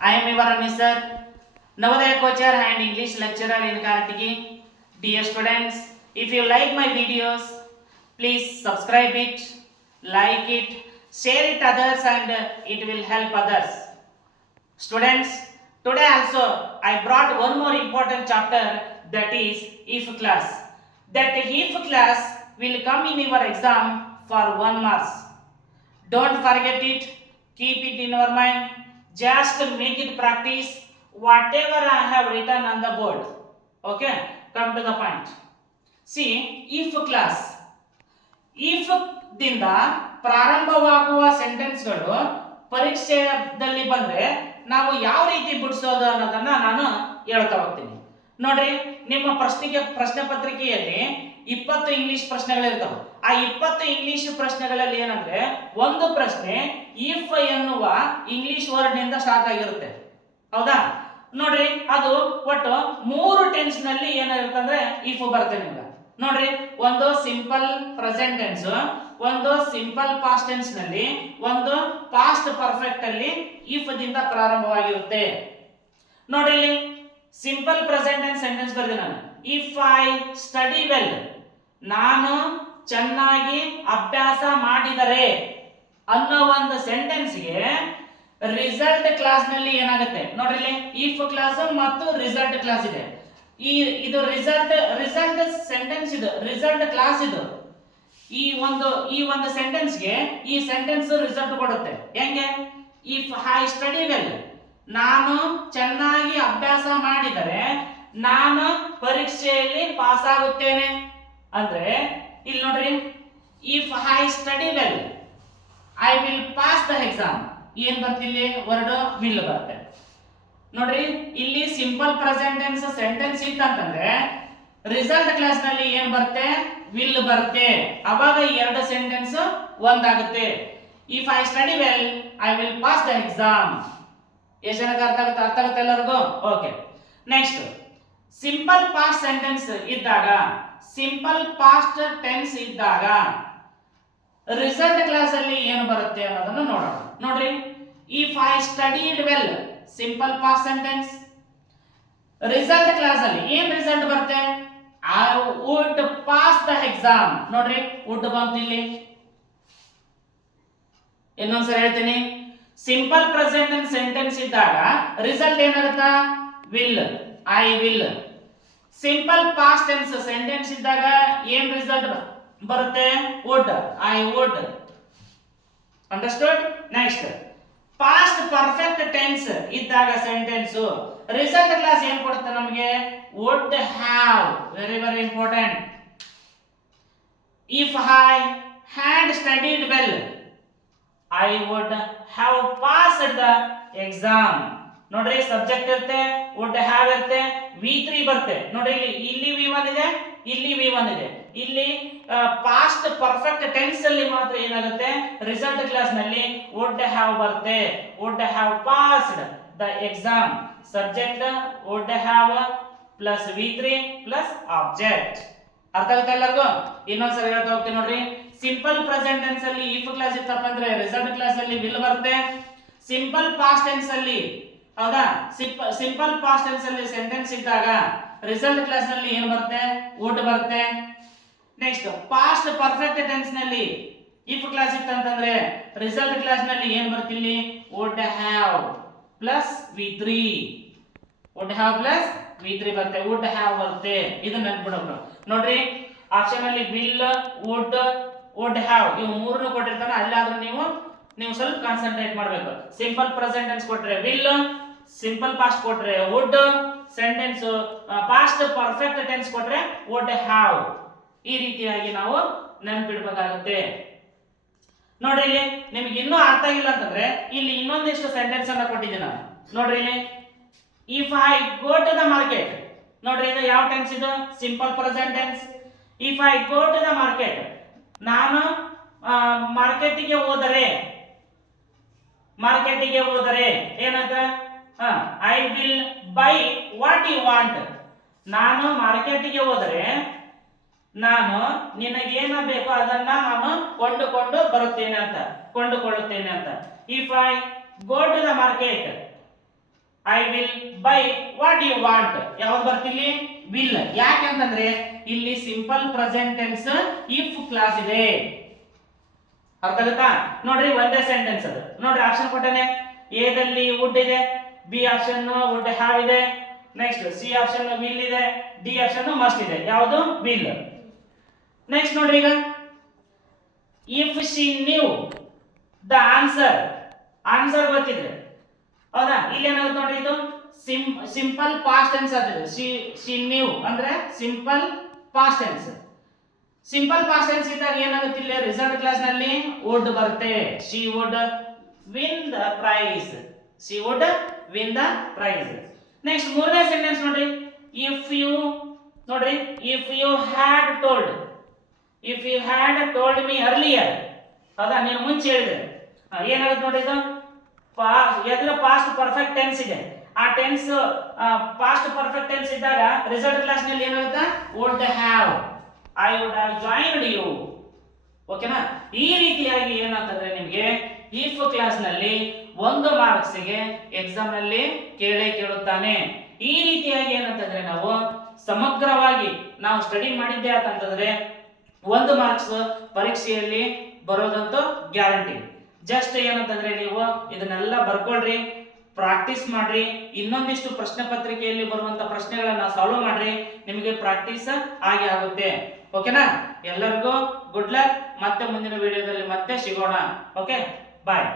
I am your Mr. Navodaya coacher and English lecturer in Kartiki. Dear students, if you like my videos, please subscribe it, like it, share it others and it will help others. Students, today also I brought one more important chapter, that is if class. That if class will come in your exam for 1 marks. Don't forget it, keep it in your mind, just make it practice whatever I have written on the board. Okay, come to the point. See, if class, if ದಿಂದ ಪ್ರಾರಂಭವಾಗುವ ಸೆಂಟೆನ್ಸ್ಗಳು ಪರೀಕ್ಷೆಯಲ್ಲಿ ಬಂದ್ರೆ ನಾವು ಯಾವ ರೀತಿ ಬಿಡಿಸೋದು ಅನ್ನೋದನ್ನ ನಾನು ಹೇಳ್ತಾ ಹೋಗ್ತೀನಿ. ನೋಡ್ರಿ, ನಿಮ್ಮ ಪ್ರಶ್ನೆ ಪತ್ರಿಕೆಯಲ್ಲಿ 20 ಇಂಗ್ಲಿಷ್ ಪ್ರಶ್ನೆಗಳಿರ್ತಾವೆ. ಆ 20 ಇಂಗ್ಲಿಷ್ ಪ್ರಶ್ನೆಗಳಲ್ಲಿ ಏನಂದ್ರೆ ಒಂದು ಪ್ರಶ್ನೆ ಇಫ್ ಎನ್ನುವ ಇಂಗ್ಲಿಷ್ ವರ್ಡ್ ನಿಂದ ಸ್ಟಾರ್ಟ್ ಆಗಿರುತ್ತೆ. ಹೌದಾ? ನೋಡ್ರಿ, ಅದು ಒಟ್ಟು 3 ಟೆನ್ಸ್ ನಲ್ಲಿ ಏನಿರುತ್ತೆ ಅಂದ್ರೆ ಇಫ್ ಬರುತ್ತೆ ನಿಮ್ಗೆ. ನೋಡ್ರಿ, ಒಂದು ಸಿಂಪಲ್ ಪ್ರೆಸೆಂಟ್ ಟೆನ್ಸ್, ಒಂದು ಸಿಂಪಲ್ ಪಾಸ್ಟ್ ಟೆನ್ಸ್ ನಲ್ಲಿ, ಒಂದು ಪಾಸ್ಟ್ ಪರ್ಫೆಕ್ಟ್ ಅಲ್ಲಿ ಇಫ್ ದಿಂದ ಪ್ರಾರಂಭವಾಗಿರುತ್ತೆ. ನೋಡ್ರಿ, ಇಲ್ಲಿ ಸಿಂಪಲ್ ಪ್ರೆಸೆಂಟ್ ಟೆನ್ಸ್ ಸೆಂಟೆನ್ಸ್ ಬರ್ತೀನಿ ನಾನು. ಇಫ್ ಐ ಸ್ಟಡಿ ವೆಲ್, ನಾನು ಚೆನ್ನಾಗಿ ಅಭ್ಯಾಸ ಮಾಡಿದರೆ ಅನ್ನೋ ಒಂದು ಸೆಂಟೆನ್ಸ್ಗೆ ರಿಸಲ್ಟ್ ಕ್ಲಾಸ್ ನಲ್ಲಿ ಏನಾಗುತ್ತೆ ನೋಡ್ರಿ, ಇಲ್ಲಿ ಇಫ್ ಕ್ಲಾಸ್ ಮತ್ತು ರಿಸಲ್ಟ್ ಕ್ಲಾಸ್ ಇದೆ. ಇದು ರಿಸಲ್ಟ್ ಸೆಂಟೆನ್ಸ್, ಇದು ರಿಸಲ್ಟ್ ಕ್ಲಾಸ್. ಇದು ಈ ಒಂದು ಸೆಂಟೆನ್ಸ್ಗೆ ಈ ಸೆಂಟೆನ್ಸ್ ರಿಸಲ್ಟ್ ಕೊಡುತ್ತೆ. ಹೆಂಗೆ? ಇಫ್ ಐ ಸ್ಟಡಿ ವೆಲ್, ನಾನು ಚೆನ್ನಾಗಿ ಅಭ್ಯಾಸ ಮಾಡಿದರೆ ನಾನು ಪರೀಕ್ಷೆಯಲ್ಲಿ ಪಾಸ್ ಆಗುತ್ತೇನೆ ಅಂದ್ರೆ ಇಲ್ಲಿ ನೋಡ್ರಿ, if I study well I will pass the exam. ಏನ್ ಬರ್ತಿಲ್ಲಿ ವರ್ಡ್ ವಿಲ್ ಬರುತ್ತೆ. ನೋಡ್ರಿ, ಇಲ್ಲಿ ಸಿಂಪಲ್ ಪ್ರೆಸೆಂಟ್ ಟೆನ್ಸ್ ಸೆಂಟೆನ್ಸ್ ಇತ್ತಂತಂದ್ರೆ ರಿಸಲ್ಟ್ ಕ್ಲಾಸ್ ನಲ್ಲಿ ಏನ್ ಬರುತ್ತೆ? ವಿಲ್ ಬರುತ್ತೆ. ಅವಾಗ ಎರಡು ಸೆಂಟೆನ್ಸ್ ಒಂದಾಗುತ್ತೆ. If I study well I will pass the exam. ಎಷ್ಟು ಜನಕ್ಕೆ ಅರ್ಥ ಆಗುತ್ತೆ ಎಲ್ಲರಿಗೂ? Okay. Next, simple past sentence ಇದ್ದಾಗ, ಸಿಂಪಲ್ ಪಾಸ್ಟ್ ಟೆನ್ಸ್ ಇದ್ದಾಗ ರಿಸಲ್ಟ್ ಕ್ಲಾಸ್ ಅಲ್ಲಿ ಏನು ಬರುತ್ತೆ ಅನ್ನೋದನ್ನು ನೋಡೋಣ. ನೋಡ್ರಿ, if I studied well simple past sentence, result class ಅಲ್ಲಿ ಏನ್ ರಿಸಲ್ಟ್ ಬರುತ್ತೆ? I would pass the exam. ನೋಡ್ರಿ, ವುಡ್ ಬಂತು ಇಲ್ಲಿ. ಇನ್ನೊಂದ್ಸರಿ ಹೇಳ್ತೀನಿ, ಸಿಂಪಲ್ ಪ್ರೆಸೆಂಟ್ ಸೆಂಟೆನ್ಸ್ ಇದ್ದಾಗ ರಿಸಲ್ಟ್ ಏನಾಗುತ್ತಾ? Will, I will. Simple past tense sentence ಇದ್ದಾಗ ಏನ್ ರಿಸಲ್ಟ್ ಬರುತ್ತೆ? Would, I would. Understood? Next, past perfect tense ಇದ್ದಾಗ ಸೆಂಟೆನ್ಸ್ ರಿಸಲ್ಟ್ ಕ್ಲಾಸ್ ಏನ್ ಕೊಡುತ್ತೆ ನಮಗೆ? Would have. Very very important. If I had studied well I would have passed the exam. ನೋಡ್ರಿ, subject ಇರುತ್ತೆ, would have ಇರುತ್ತೆ, V3 ಬರುತ್ತೆ. ನೋಡ್ರಿ, ಇಲ್ಲಿ V1 ಇದೆ, ಇಲ್ಲಿ V1 ಇದೆ. ಇಲ್ಲಿ ಪಾಸ್ಟ್ ಪರ್ಫೆಕ್ಟ್ ಟೆನ್ಸ್ ಅಲ್ಲಿ ಮಾತ್ರ ಏನಾಗುತ್ತೆ? ರಿಸಲ್ಟ್ ಕ್ಲಾಸ್ ನಲ್ಲಿ ವುಡ್ ಹ್ಯಾವ್ ಬರುತ್ತೆ. Wood have passed the exam. Subject would have plus V3 plus object. ಅರ್ಥ ಆಗುತ್ತೆ ಎಲ್ಲರಿಗೂ? ಇನ್ನೊಂದ್ಸರಿ ಹೇಳ್ತಾ ಹೋಗ್ತೀನಿ ನೋಡ್ರಿ. ಸಿಂಪಲ್ ಪ್ರೆಸೆಂಟ್ ಟೆನ್ಸ್ ಅಲ್ಲಿ ಇಫ್ ಕ್ಲಾಸ್ ಇತ್ತಪ್ಪ ಅಂದ್ರೆ ರಿಸಲ್ಟ್ ಕ್ಲಾಸ್ ಅಲ್ಲಿ ವಿಲ್ ಬರುತ್ತೆ. ಸಿಂಪಲ್ ಪಾಸ್ಟ್ ಟೆನ್ಸ್ ಅಲ್ಲಿ, ಹೌದಾ, ಸಿಂಪಲ್ ಪಾಸ್ಟ್ ಟೆನ್ಸ್ ಅಲ್ಲಿ ಸೆಂಟೆನ್ಸ್ ಇದ್ದಾಗ ರಿಸಲ್ಟ್ ಕ್ಲಾಸ್ ನಲ್ಲಿ ಏನು ಬರುತ್ತೆ? ವುಡ್ ಬರುತ್ತೆ. ನೆಕ್ಸ್ಟ್, ಪಾಸ್ಟ್ ಪರ್ಫೆಕ್ಟ್ ಟೆನ್ಸ್ ನಲ್ಲಿ ಇಫ್ ಕ್ಲಾಸ್ ಇತ್ತಂತಂದ್ರೆ ರಿಸಲ್ಟ್ ಕ್ಲಾಸ್ ನಲ್ಲಿ ಏನ್ ಬರುತ್ತೆ? ಇಲ್ಲಿ would have plus V3. Would have plus V3 ಬರುತ್ತೆ. ವುಡ್ ಹ್ಯಾವ್ ಬರುತ್ತೆ. ಇದನ್ನ ನೆನ್ಪಿಡೋದು. ನೋಡ್ರಿ, ಆಪ್ಷನ್ ಅಲ್ಲಿ ವಿಲ್, ವುಡ್ ಹ್ಯಾವ್ ಇವು ಮೂರನ್ನು ಕೊಟ್ಟಿರ್ತಾನೆ. ಅಲ್ಲಾದ್ರೂ ನೀವು ಸ್ವಲ್ಪ ಕಾನ್ಸಂಟ್ರೇಟ್ ಮಾಡಬೇಕು. ಸಿಂಪಲ್ ಪ್ರೆಸೆಂಟ್ ಟೆನ್ಸ್ ಕೊಟ್ರೆ ವಿಲ್, ಸಿಂಪಲ್ ಪಾಸ್ಟ್ ಕೊಟ್ರೆ would, sentence past perfect tense ಕೊಟ್ರೆ ವುಡ್ ಹ್ಯಾವ್. ಈ ರೀತಿಯಾಗಿ ನಾವು ನೆನಪಿಡಬೇಕಾಗುತ್ತೆ. ನೋಡ್ರಿ, ಇಲ್ಲಿ ನಿಮ್ಗೆ ಇನ್ನೂ ಅರ್ಥ ಆಗಿಲ್ಲ ಅಂತಂದ್ರೆ ಇಲ್ಲಿ ಇನ್ನೊಂದಿಷ್ಟು ಸೆಂಟೆನ್ಸ್ ಅನ್ನ ಕೊಟ್ಟಿದ್ದೀನಿ ನಾನು. ನೋಡ್ರಿ, ಇಲ್ಲಿ if I go to the market. ನೋಡ್ರಿ, ಇದು ಯಾವ ಟೆನ್ಸ್? ಇದು simple present tense. If I go to the market, ನಾನು ಮಾರ್ಕೆಟಿಗೆ ಹೋದರೆ ಏನಂತ? I will buy what you want. ನಾನು ಮಾರ್ಕೆಟಿಗೆ ಹೋದರೆ ನಾನು ನಿನಗೇನ ಬೇಕೋ ಅದನ್ನ ನಾನು ಕೊಂಡುಕೊಳ್ಳುತ್ತೇನೆ ಅಂತ. If I go to the market I will buy what you want. ಯಾವ್ದು ಬರ್ತಿಲ್ಲಿ ವಿಲ್. ಯಾಕೆ ಅಂತಂದ್ರೆ ಇಲ್ಲಿ simple present tense if clause ಇದೆ. ಅರ್ಥ ಆಗುತ್ತಾ? ನೋಡ್ರಿ ಒಂದೇ ಸೆಂಟೆನ್ಸ್ ಅದು. ನೋಡ್ರಿ ಆಪ್ಷನ್ ಕೊಟ್ಟನೆ. ಎ ದಲ್ಲಿ ವುಡ್ ಇದೆ, ಬಿ ಆಪ್ಷನ್ ವುಡ್ ಹ್ಯಾವ್ ಇದೆ, ನೆಕ್ಸ್ಟ್ ಸಿ ಆಪ್ಷನ್ ವಿಲ್ ಇದೆ, ಡಿ ಆಪ್ಷನ್ ಮಸ್ಟ್ ಇದೆ. ಯಾವುದು ವಿಲ್. ನೆಕ್ಸ್ಟ್ ನೋಡ್ರಿ ಈಗ if she knew the answer. Answer ಗೊತ್ತಿದ್ರೆ ಹೌದಾ? ಇಲ್ಲಿ ಏನಾಗುತ್ತೆ ನೋಡ್ರಿ, ಇದು ಸಿಂಪಲ್ ಪಾಸ್ಟ್ ಟೆನ್ಸ್ ಆಗ್ತದೆ. ಶಿ ನ್ಯೂ ಅಂದ್ರೆ simple past tense. Simple past tense ಇದ್ದಾಗ ಏನಾಗುತ್ತೆ ಇಲ್ಲಿ ರಿಸಲ್ಟ್ ಕ್ಲಾಸ್ ನಲ್ಲಿ ವುಡ್ ಬರುತ್ತೆ. She would win the prize. She would win the prize. Next ಮೂರನೇ ಸೆಂಟೆನ್ಸ್ ನೋಡ್ರಿ, ಇಫ್ ಯು ನೋಡ್ರಿ, if you had told. If you had told me earlier. ಹೌದಾ? ನೀನು ಮುಂಚೆ ಹೇಳಿದ್ರೆ ಏನಾಗುತ್ತೆ ನೋಡ್ರಿ, ಇದು ಎದ್ರ ಪಾಸ್ಟ್ ಪರ್ಫೆಕ್ಟ್ ಟೆನ್ಸ್ ಇದೆ. ಆ ಟೆನ್ಸ್ ಪಾಸ್ಟ್ ಪರ್ಫೆಕ್ಟ್ ಟೆನ್ಸ್ ಇದ್ದಾಗ ರಿಸಲ್ಟ್ ಕ್ಲಾಸ್ ನಲ್ಲಿ ಏನಾಗುತ್ತೆ would have, I would have joined you. ಓಕೆನಾ? ಈ ರೀತಿಯಾಗಿ ಏನಂತಂದ್ರೆ ನಿಮಗೆ ಇಫ್ ಕ್ಲಾಸ್ ನಲ್ಲಿ 1 ಮಾರ್ಕ್ಸ್ ಗೆ ಎಕ್ಸಾಮ್ ನಲ್ಲಿ ಕೇಳುತ್ತಾನೆ. ಈ ರೀತಿಯಾಗಿ ಏನಂತಂದ್ರೆ ನಾವು ಸಮಗ್ರವಾಗಿ ನಾವು ಸ್ಟಡಿ ಮಾಡಿದ್ದೆ ಅಂತಂದ್ರೆ 1 ಮಾರ್ಕ್ಸ್ ಪರೀಕ್ಷೆಯಲ್ಲಿ ಬರೋದಂತೂ ಗ್ಯಾರಂಟಿ. ಜಸ್ಟ್ ಏನಂತಂದ್ರೆ ನೀವು ಇದನ್ನೆಲ್ಲ ಬರ್ಕೊಳ್ರಿ, ಪ್ರಾಕ್ಟೀಸ್ ಮಾಡ್ರಿ, ಇನ್ನೊಂದಿಷ್ಟು ಪ್ರಶ್ನೆ ಪತ್ರಿಕೆಯಲ್ಲಿ ಬರುವಂತ ಪ್ರಶ್ನೆಗಳನ್ನ ಸಾಲ್ವ್ ಮಾಡ್ರಿ, ನಿಮಗೆ ಪ್ರಾಕ್ಟೀಸ್ ಆಗಿ ಆಗುತ್ತೆ. ಓಕೆನಾ? ಎಲ್ಲರಿಗೂ ಗುಡ್ ಲಕ್. ಮತ್ತೆ ಮುಂದಿನ ವಿಡಿಯೋದಲ್ಲಿ ಮತ್ತೆ ಸಿಗೋಣ. ಓಕೆ, ಬಾಯ್.